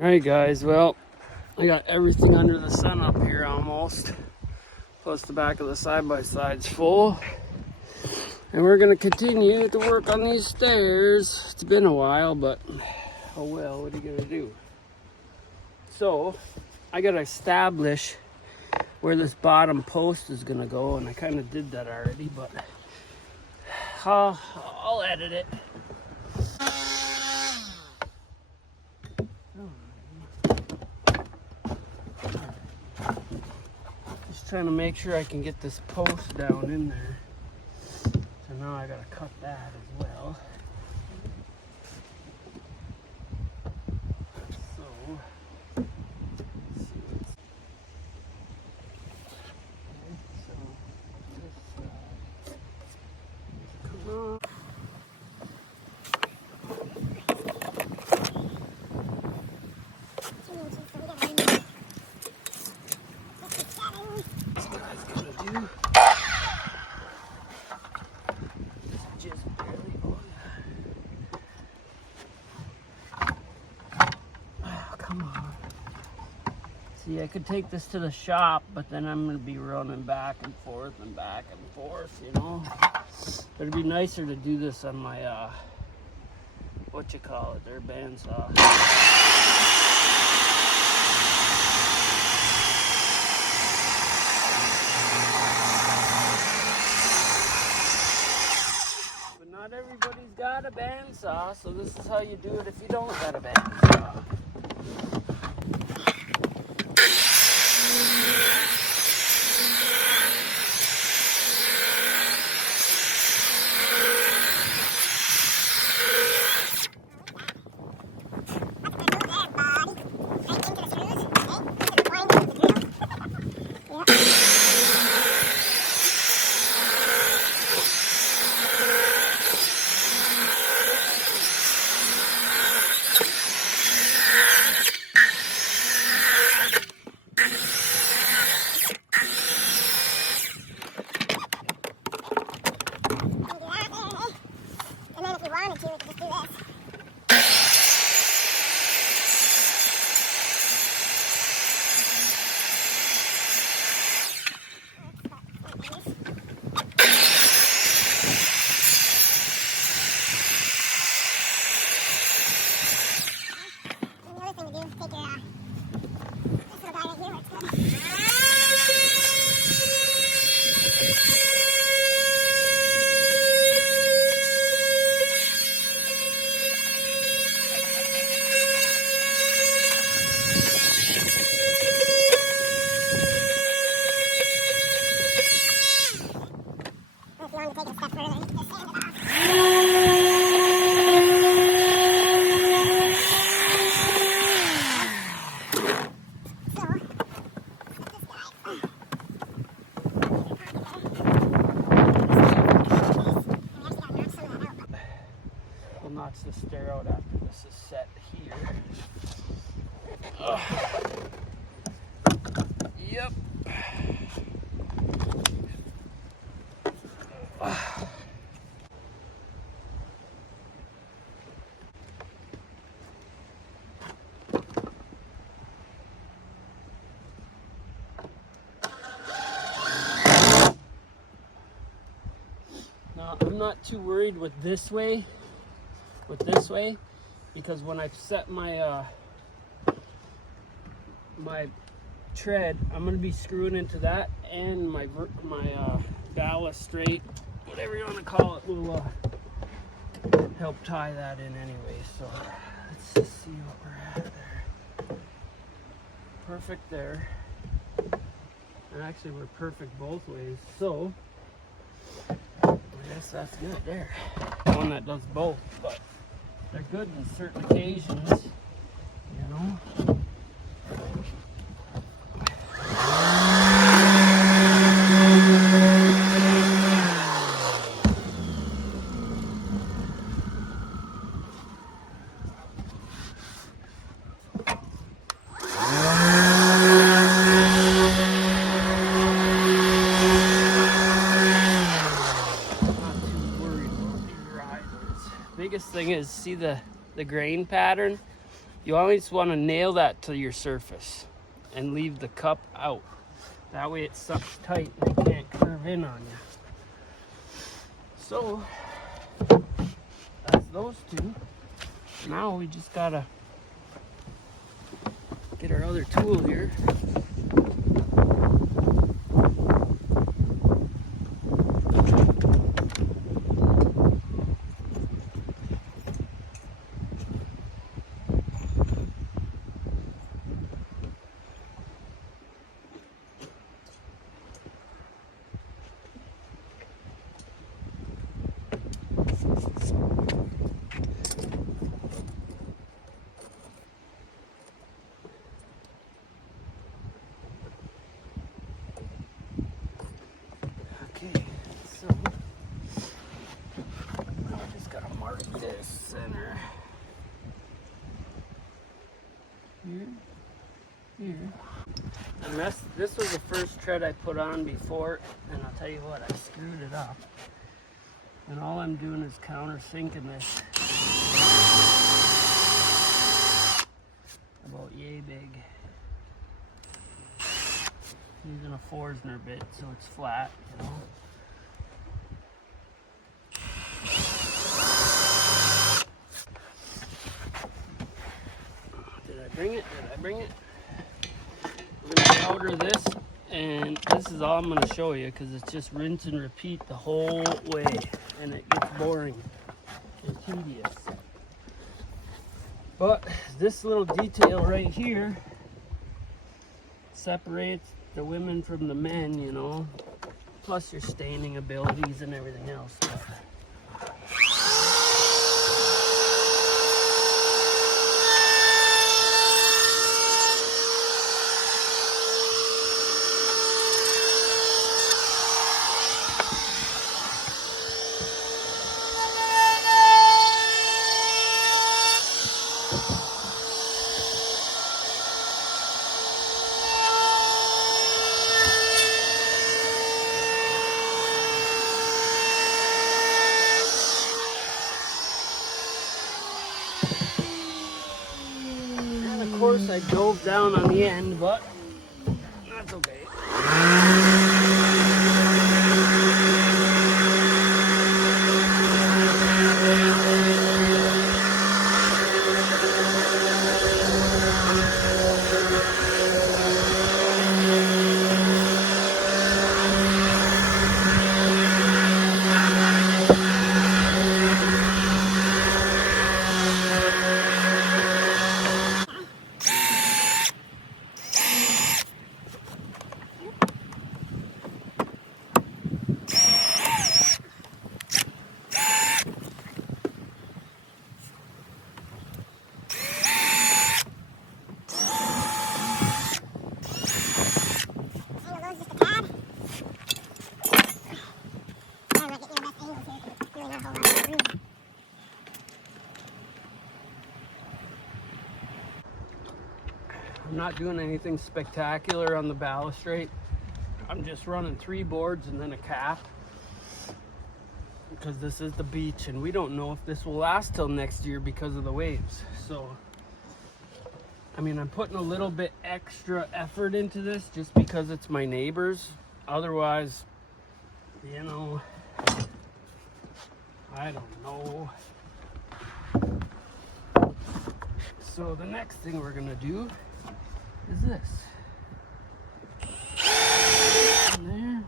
Alright guys, well, I got everything under the sun up here almost. Plus the back of the side-by-side's full. And we're going to continue to work on these stairs. It's been a while, but oh well, what are you going to do? So, I got to establish where this bottom post is going to go, and I kind of did that already, but I'll edit it. Just trying to make sure I can get this post down in there. So now I gotta cut that as well. So, let's see what's... Okay, so this side. Come on. See, I could take this to the shop, but then I'm going to be running back and forth, you know. But it'd be nicer to do this on my, what you call it, their bandsaw. But not everybody's got a bandsaw, so this is how you do it if you don't got a bandsaw. We'll notch the stair out after this is set here. Yep. Now, I'm not too worried with this way, because when I set my my tread, I'm going to be screwing into that, and my balustrade, whatever you want to call it, will help tie that in anyway. So let's just see what we're at there. Perfect there. And actually we're perfect both ways. So I guess that's good there. One that does both, but they're good in certain occasions, you know. Biggest thing is, see the grain pattern? You always want to nail that to your surface and leave the cup out. That way it sucks tight and it can't curve in on you. So that's those two. Now we just gotta get our other tool here. Okay, so I just gotta mark this center. Here. And this was the first tread I put on before, and I'll tell you what, I screwed it up. And all I'm doing is countersinking this about yay big. Using a Forstner bit so it's flat, you know. Did I bring it? Did I bring it? We're going to powder this, and this is all I'm going to show you because it's just rinse and repeat the whole way, and it gets boring and tedious. But this little detail right here separates the women from the men, you know, plus your staining abilities and everything else. Of course, I dove down on the end, but that's okay. I'm not doing anything spectacular on the balustrade. I'm just running 3 boards and then a cap because this is the beach and we don't know if this will last till next year because of the waves. So, I mean, I'm putting a little bit extra effort into this just because it's my neighbors. Otherwise, you know, I don't know. So the next thing we're gonna do is this. One there.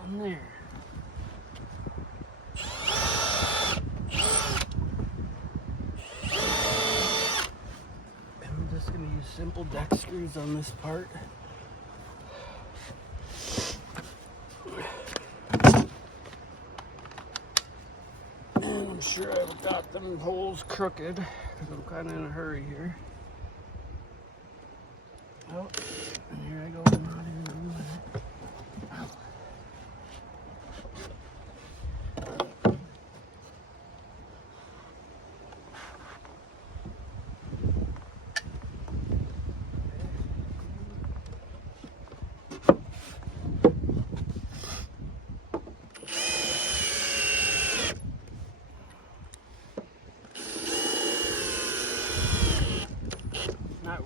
One there. And I'm just gonna use simple deck screws on this part. And I'm sure I've got them holes crooked because I'm kind of in a hurry here. Oh, and here I go. I'm not even doing that. Ow.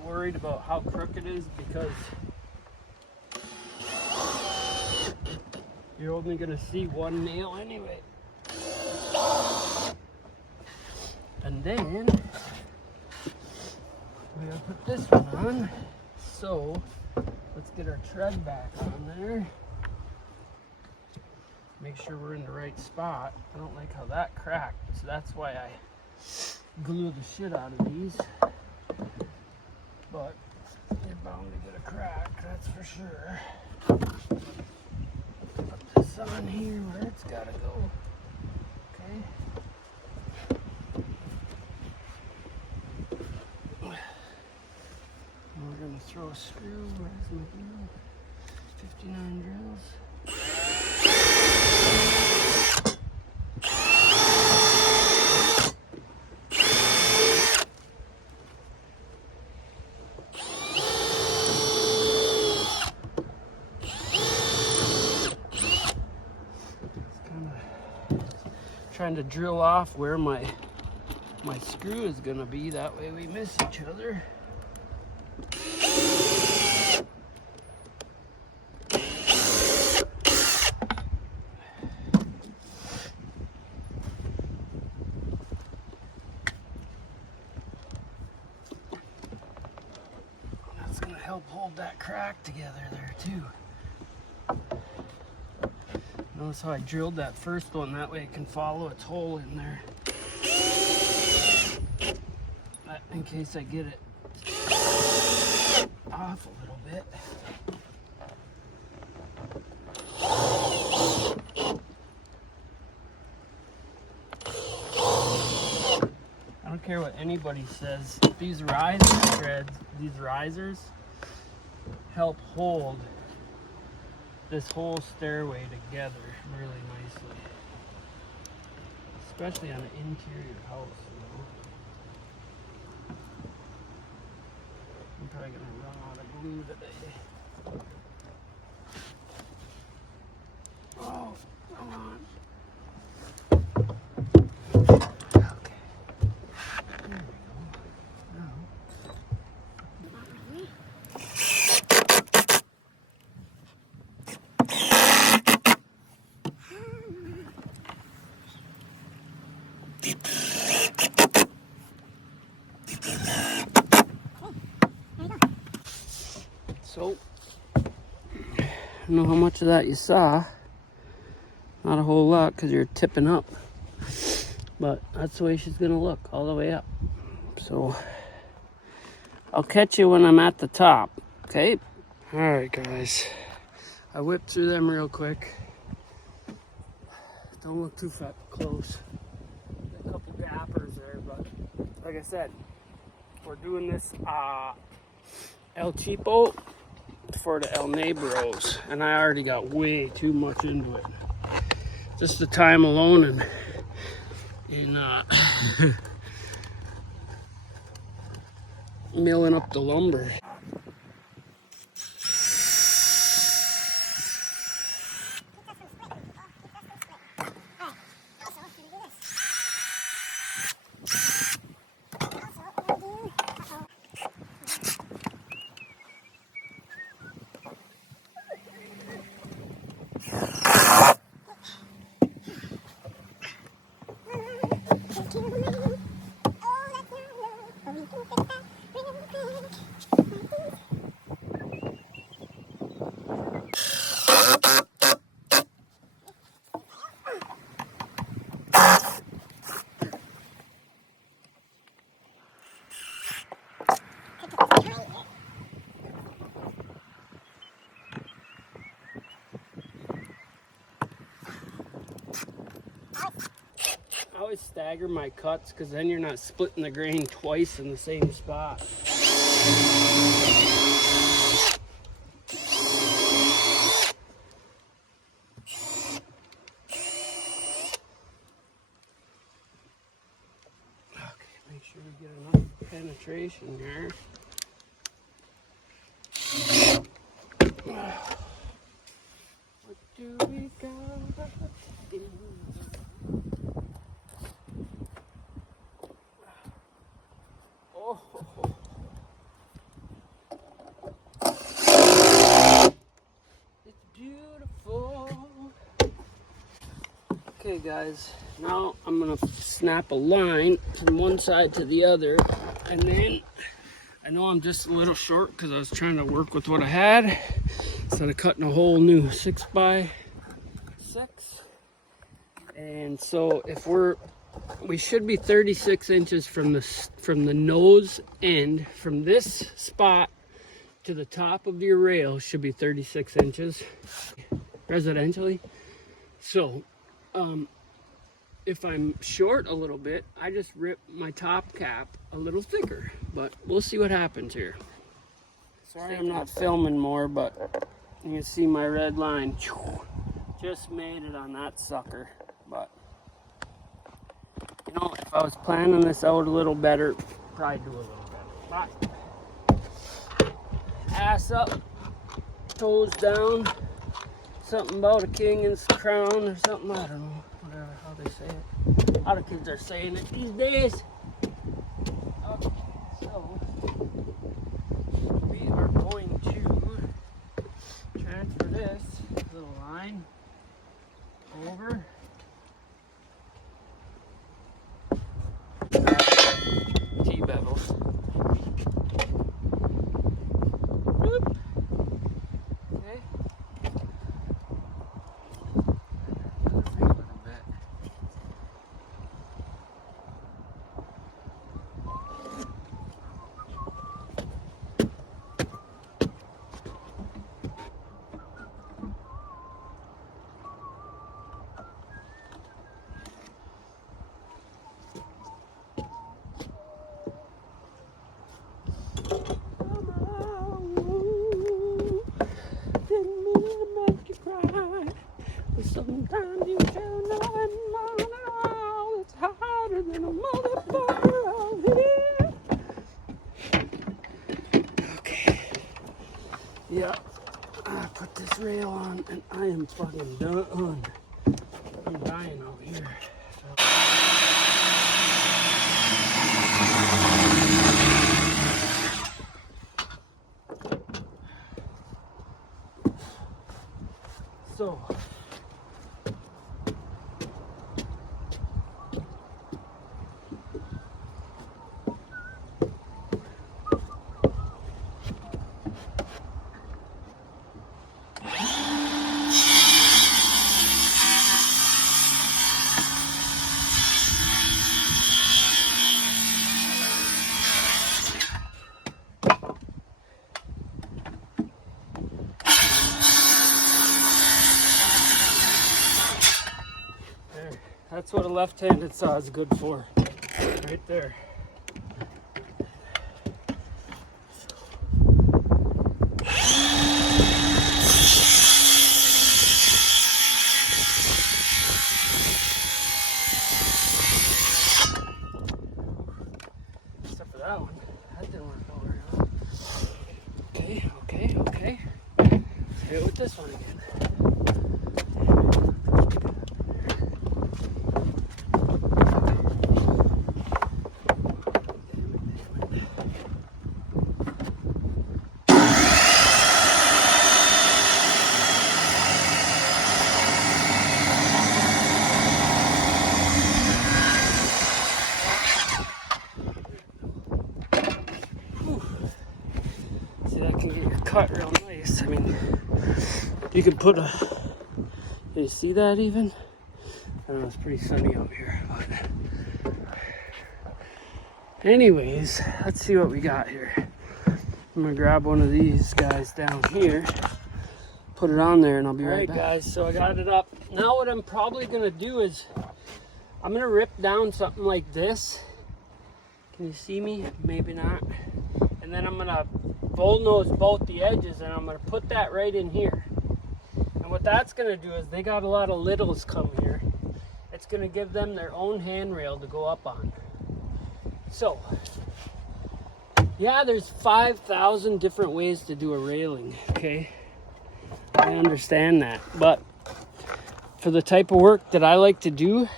worried about how crooked it is because you're only going to see one nail anyway. And then we gotta put this one on. So let's get our tread back on there. Make sure we're in the right spot. I don't like how that cracked, so that's why I glue the shit out of these. But you're bound to get a crack, that's for sure. Put this on here where it's gotta go. Okay. We're gonna throw a screw. Where's my drill? 59 drills. Trying to drill off where my screw is gonna be, that way we miss each other. That's gonna help hold that crack together there too. Notice how I drilled that first one, that way it can follow its hole in there. In case I get it off a little bit. I don't care what anybody says, these riser threads, these risers help hold this whole stairway together really nicely, especially on an interior house, you know. I'm probably gonna run out of glue today. Oh, come on. Okay. There we go. Now. So, I don't know how much of that you saw. Not a whole lot because you're tipping up. But that's the way she's going to look, all the way up. So, I'll catch you when I'm at the top, okay? Alright guys, I whipped through them real quick. Don't look too close. A couple gappers there, but like I said, we're doing this El Cheapo for the El Neighboros, and I already got way too much into it. Just the time alone and milling up the lumber. I always stagger my cuts because then you're not splitting the grain twice in the same spot. Okay, make sure we get enough penetration here. What do we got? Oh, Okay guys, now I'm gonna snap a line from one side to the other, and then I know I'm just a little short because I was trying to work with what I had instead of cutting a whole new 6x6. And so if we should be 36 inches from the nose end, from this spot to the top of your rail should be 36 inches residentially. So if I'm short a little bit, I just rip my top cap a little thicker, but we'll see what happens here. Sorry I'm not filming more, but you can see my red line. Just made it on that sucker. But you know, if I was planning this out a little better, probably do a little better. But ass up, toes down, something about a king and his crown or something, I don't know, whatever, how they say it. A lot of kids are saying it these days. Okay, so we are going to transfer this little line over. T-bevels. Whoop. Okay. Sometimes you tell nothing, it's harder than a motherfucker out here. Okay. Yeah. I put this rail on and I am fucking done. I'm dying out here. So that's what a left-handed saw is good for, right there. Except for that one, that didn't work out very well. Okay. Let's hit it with this one again. Cut real nice. I mean, you could put a, can you see that even? I don't know, it's pretty sunny out here, but anyways, let's see what we got here. I'm gonna grab one of these guys down here, put it on there, and I'll be right back. Guys, so I got it up. Now what I'm probably gonna do is I'm gonna rip down something like this. Can you see me? Maybe not. And then I'm gonna bullnose both the edges, and I'm gonna put that right in here. And what that's gonna do is, they got a lot of littles come here. It's gonna give them their own handrail to go up on. So, yeah, there's 5,000 different ways to do a railing, okay? I understand that, but for the type of work that I like to do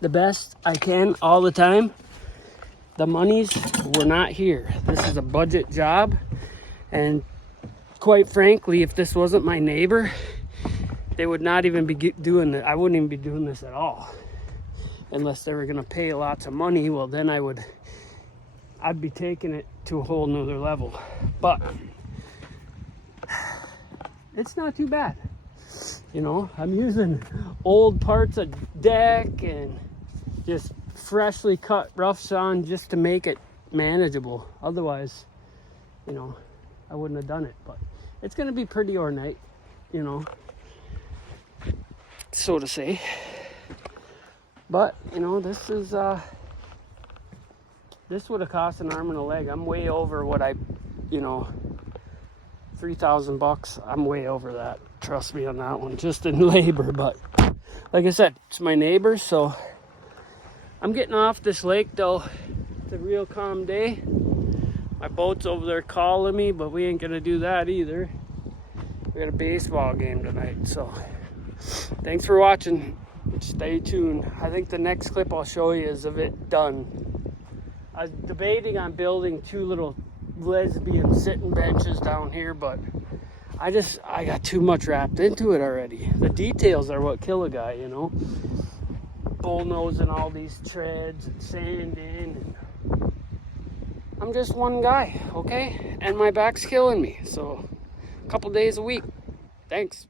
the best I can all the time, the monies were not here. This is a budget job, and quite frankly, if this wasn't my neighbor, they would not even be doing it. I wouldn't even be doing this at all unless they were going to pay lots of money. Well, then I'd be taking it to a whole nother level. But it's not too bad. You know, I'm using old parts of deck and just freshly cut rough sawn just to make it manageable. Otherwise, you know, I wouldn't have done it. But it's going to be pretty ornate, you know, so to say. But, you know, this would have cost an arm and a leg. I'm way over what you know, $3,000. I'm way over that. Trust me on that one, just in labor. But like I said, it's my neighbor, so I'm getting off this lake though. It's a real calm day. My boat's over there calling me, but we ain't gonna do that either. We got a baseball game tonight, so thanks for watching. Stay tuned. I think the next clip I'll show you is of it done. I was debating on building 2 little lesbian sitting benches down here, but I got too much wrapped into it already. The details are what kill a guy, you know. Bullnosing all these treads and sanding. And I'm just one guy, okay? And my back's killing me, so a couple days a week. Thanks.